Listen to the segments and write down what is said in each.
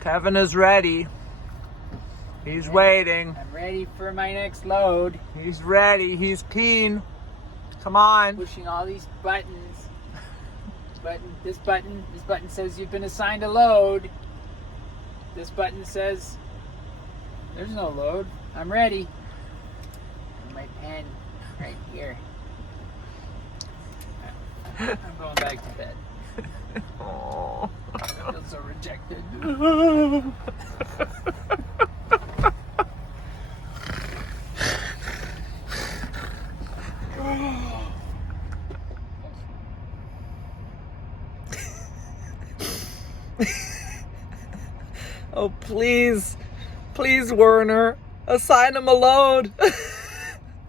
Kevin is ready. He's waiting. I'm ready for my next load. He's ready. He's keen. Come on. Pushing all these buttons. This button says you've been assigned a load. This button says there's no load. I'm ready. And my pen right here. I'm going back to bed. Oh. I feel so rejected. Oh, please. Please, Werner. Assign him a load.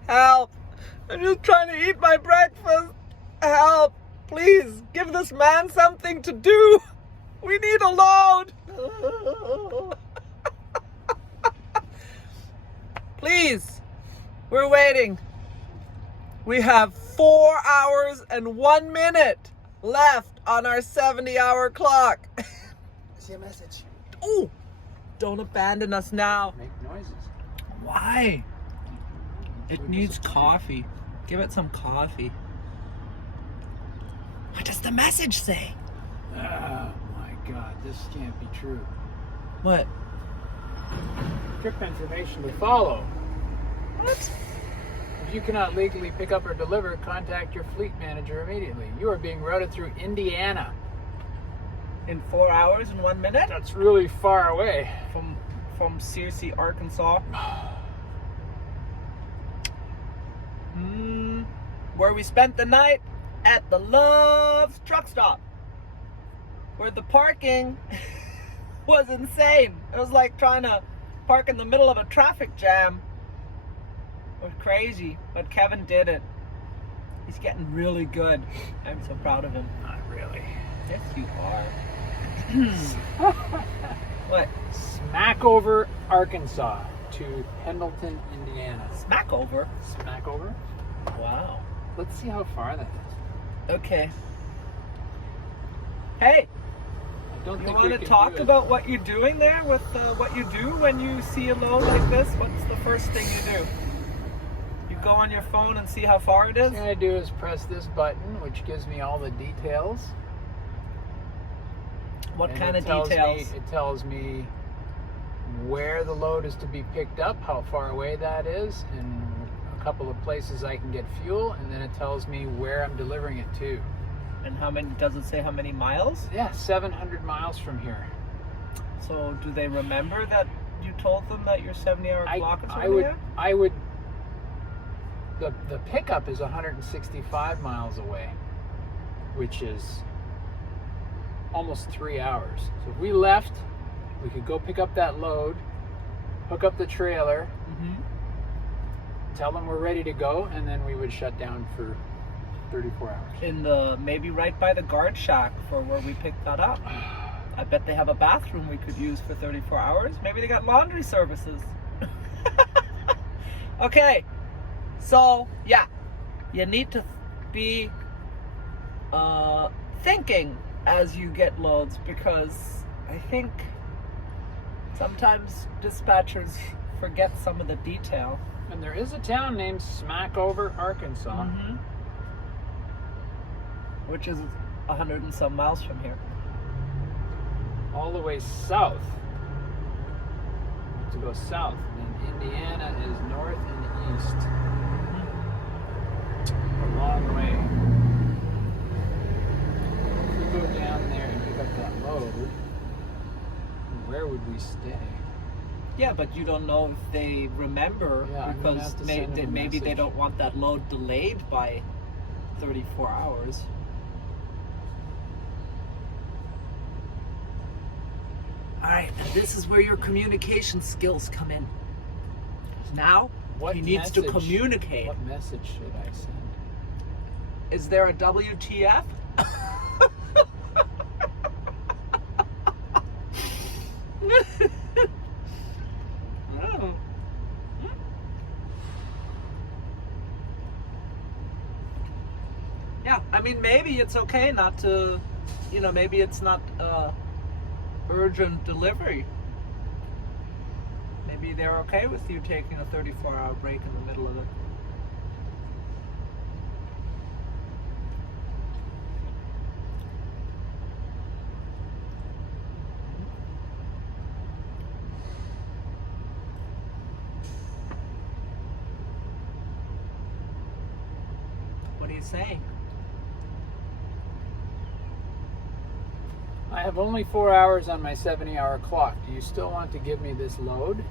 Help. I'm just trying to eat my breakfast. Help. Please, give this man something to do. We need a load. Please. We're waiting. We have 4 hours and 1 minute left on our 70-hour clock. See a message. Oh, don't abandon us now. Make noises. Why? It needs coffee. Give it some coffee. What does the message say? Oh my God, this can't be true. What? Trip information to follow. What? If you cannot legally pick up or deliver, contact your fleet manager immediately. You are being routed through Indiana. In 4 hours and 1 minute? That's really far away. From Searcy, Arkansas. Where we spent the night at the Love's truck stop. Where the parking was insane. It was like trying to park in the middle of a traffic jam. It was crazy, but Kevin did it. He's getting really good. I'm so proud of him. Not really. Yes, you are. What? Smackover, Arkansas to Pendleton, Indiana. Smackover? Smackover? Wow. Let's see how far that is. Okay. Hey, I don't you think want we to can talk do it. about what you're doing there with what you do when you see a load like this? What's the first thing you do? You go on your phone and see how far it is? What I do is press this button, which gives me all the details. What And kind of tells details? It tells me where the load is to be picked up, how far away that is, and a couple of places I can get fuel, and then it tells me where I'm delivering it to. And how many, does it say how many miles? Yeah, 700 miles from here. So do they remember that you told them that your 70-hour clock is I would. The pickup is 165 miles away, which is almost 3 hours. So if we left, we could go pick up that load, hook up the trailer, tell them we're ready to go, and then we would shut down for 34 hours. In the, maybe right by the guard shack for where we picked that up. I bet they have a bathroom we could use for 34 hours. Maybe they got laundry services. Okay, so yeah, you need to be thinking as you get loads, because I think sometimes dispatchers forget some of the detail. And there is a town named Smackover, Arkansas. Which is 100 and some miles from here. All the way south. To go south, and Indiana is north and east. A long way. If we go down there and pick up that load, where would we stay? Yeah, but you don't know if they remember, Yeah, I'm gonna because have to send them a maybe they message. don't want that load delayed by 34 hours. All right, and this is where your communication skills come in. Now, he needs to communicate. What message should I send? Is there a WTF? Oh. Yeah, I mean, maybe it's okay not to, maybe it's not urgent delivery. Maybe they're okay with you taking a 34-hour break in the middle of it. What are you saying? I have only 4 hours on my 70-hour clock. Do you still want to give me this load?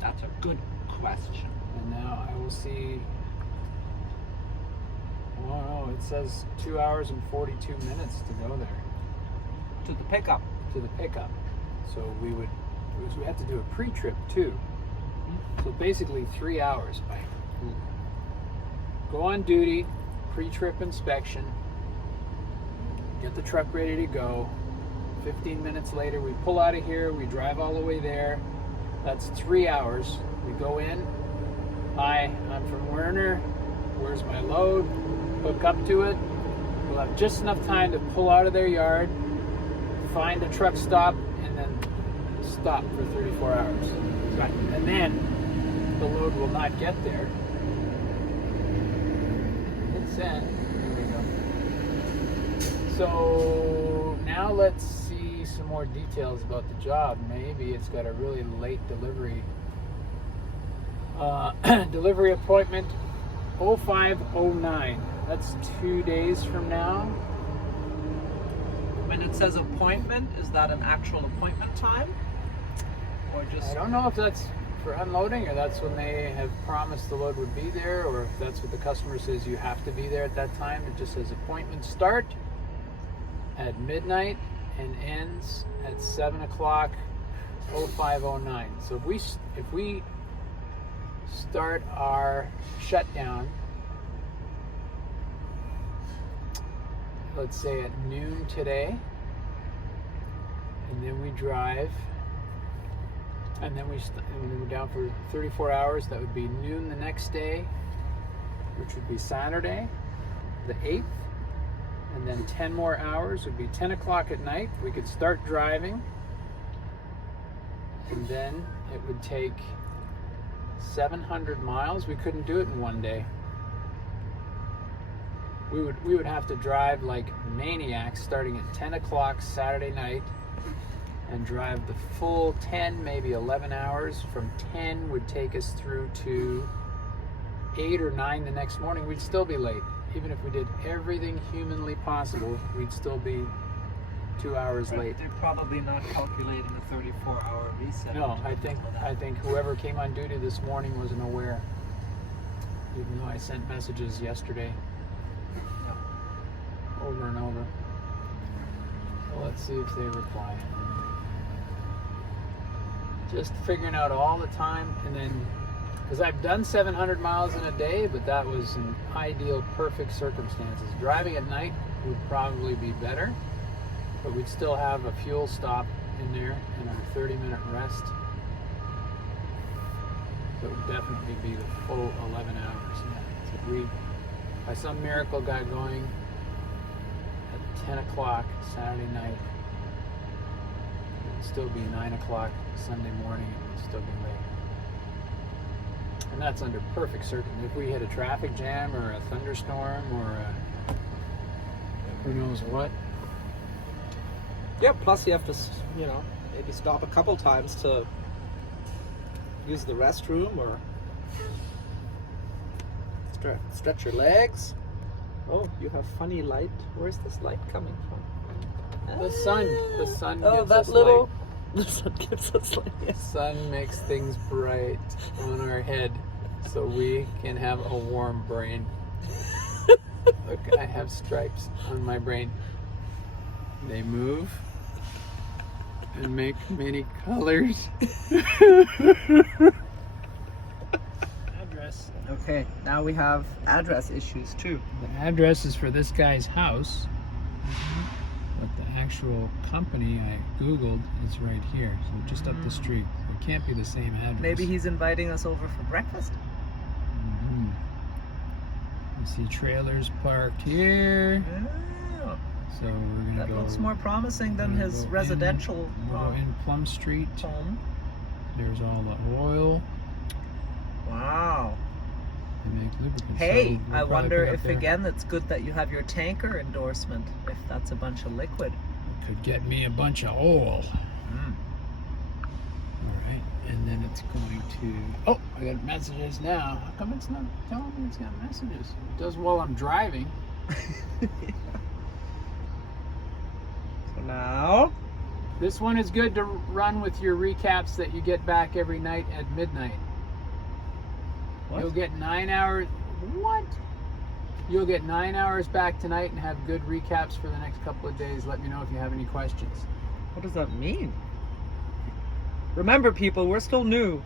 That's a good question. And now I will see. Oh no, it says 2 hours and 42 minutes to go there. To the pickup. To the pickup. So we have to do a pre-trip too. So basically 3 hours. Go on duty, pre-trip inspection, get the truck ready to go. 15 minutes later, we pull out of here, we drive all the way there. That's 3 hours. We go in. Hi, I'm from Werner. Where's my load? Hook up to it. We'll have just enough time to pull out of their yard, find a truck stop, and then stop for 34 hours. Right. And then the load will not get there. Hit send. There we go. So now let's see some more details about the job. Maybe it's got a really late delivery. Delivery appointment 0509. That's 2 days from now. When it says appointment, is that an actual appointment time? Or just... I don't know if that's for unloading or that's when they have promised the load would be there, or if that's what the customer says you have to be there at that time. It just says appointment start at midnight and ends at 7 o'clock 0509. So if we start our shutdown, let's say at noon today, and then we drive, and then we're down for 34 hours. That would be noon the next day, which would be Saturday the 8th, and then 10 more hours would be 10 o'clock at night. We could start driving, and then it would take 700 miles. We couldn't do it in one day. We would have to drive like maniacs starting at 10 o'clock Saturday night and drive the full 10, maybe 11 hours. From 10 would take us through to 8 or 9 the next morning. We'd still be late. Even if we did everything humanly possible, we'd still be 2 hours late. They're probably not calculating a 34-hour reset. No, I think whoever came on duty this morning wasn't aware. Even though I sent messages yesterday. Over and over. Well, let's see if they reply. Just figuring out all the time, and then, because I've done 700 miles in a day, but that was in ideal, perfect circumstances. Driving at night would probably be better, but we'd still have a fuel stop in there and our 30-minute rest. So it would definitely be the full 11 hours. Yeah. So we, by some miracle, got going 10 o'clock Saturday night. It would still be 9 o'clock Sunday morning. It would still be late. And that's under perfect circumstances. If we hit a traffic jam or a thunderstorm or who knows what. Yeah, plus you have to, maybe stop a couple times to use the restroom or stretch your legs. Oh, you have funny light. Where's this light coming from? The sun. The sun Oh, gives that us little. light. The sun gives us light. The sun makes things bright on our head so we can have a warm brain. Look, I have stripes on my brain. They move and make many colors. Address. Okay, now we have address issues too. The address is for this guy's house, but the actual company I googled is right here, so just up the street. It can't be the same address. Maybe he's inviting us over for breakfast. You see trailers parked here. Oh. So we're gonna That go. looks more promising than his go residential We'll go in Plum Street. home. There's all the oil. Wow. They make lubricants. Hey, So we'll I probably wonder put up if there. again it's good that you have your tanker endorsement, if that's a bunch of liquid. Could get me a bunch of oil. Mm. Alright, and then it's going to... Oh, I got messages now. How come it's not telling me it's got messages? It does while I'm driving. So now, This one is good to run with your recaps that you get back every night at midnight. what? You'll get 9 hours... What? You'll get 9 hours back tonight and have good recaps for the next couple of days. Let me know if you have any questions. What does that mean? Remember, people, we're still new.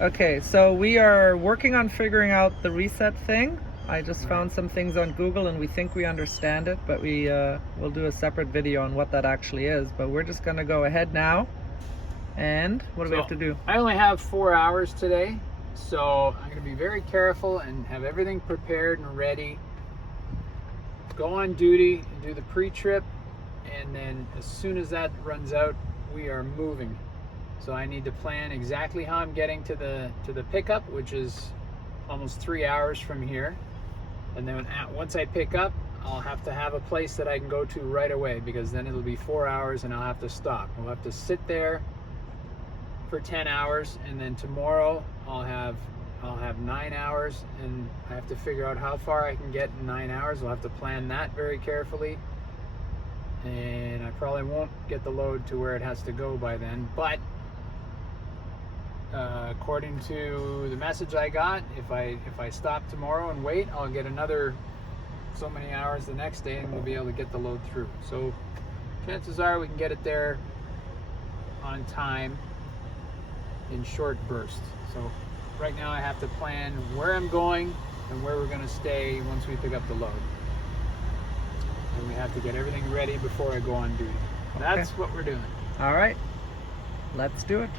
Okay, so we are working on figuring out the reset thing. I just found some things on Google and we think we understand it, but we'll do a separate video on what that actually is. But we're just gonna go ahead now. And what do we have to do? I only have 4 hours today, so I'm going to be very careful and have everything prepared and ready. Go on duty and do the pre-trip, and then as soon as that runs out, we are moving. So I need to plan exactly how I'm getting to the pickup, which is almost 3 hours from here. And then once I pick up, I'll have to have a place that I can go to right away, because then it'll be 4 hours and I'll have to stop. We'll have to sit there for 10 hours, and then tomorrow I'll have 9 hours, and I have to figure out how far I can get in 9 hours. I'll have to plan that very carefully, and I probably won't get the load to where it has to go by then, but according to the message I got, if I stop tomorrow and wait, I'll get another so many hours the next day, and we'll be able to get the load through. So chances are we can get it there on time in short bursts. So right now I have to plan where I'm going and where we're going to stay once we pick up the load. And we have to get everything ready before I go on duty. That's what we're doing. All right, let's do it.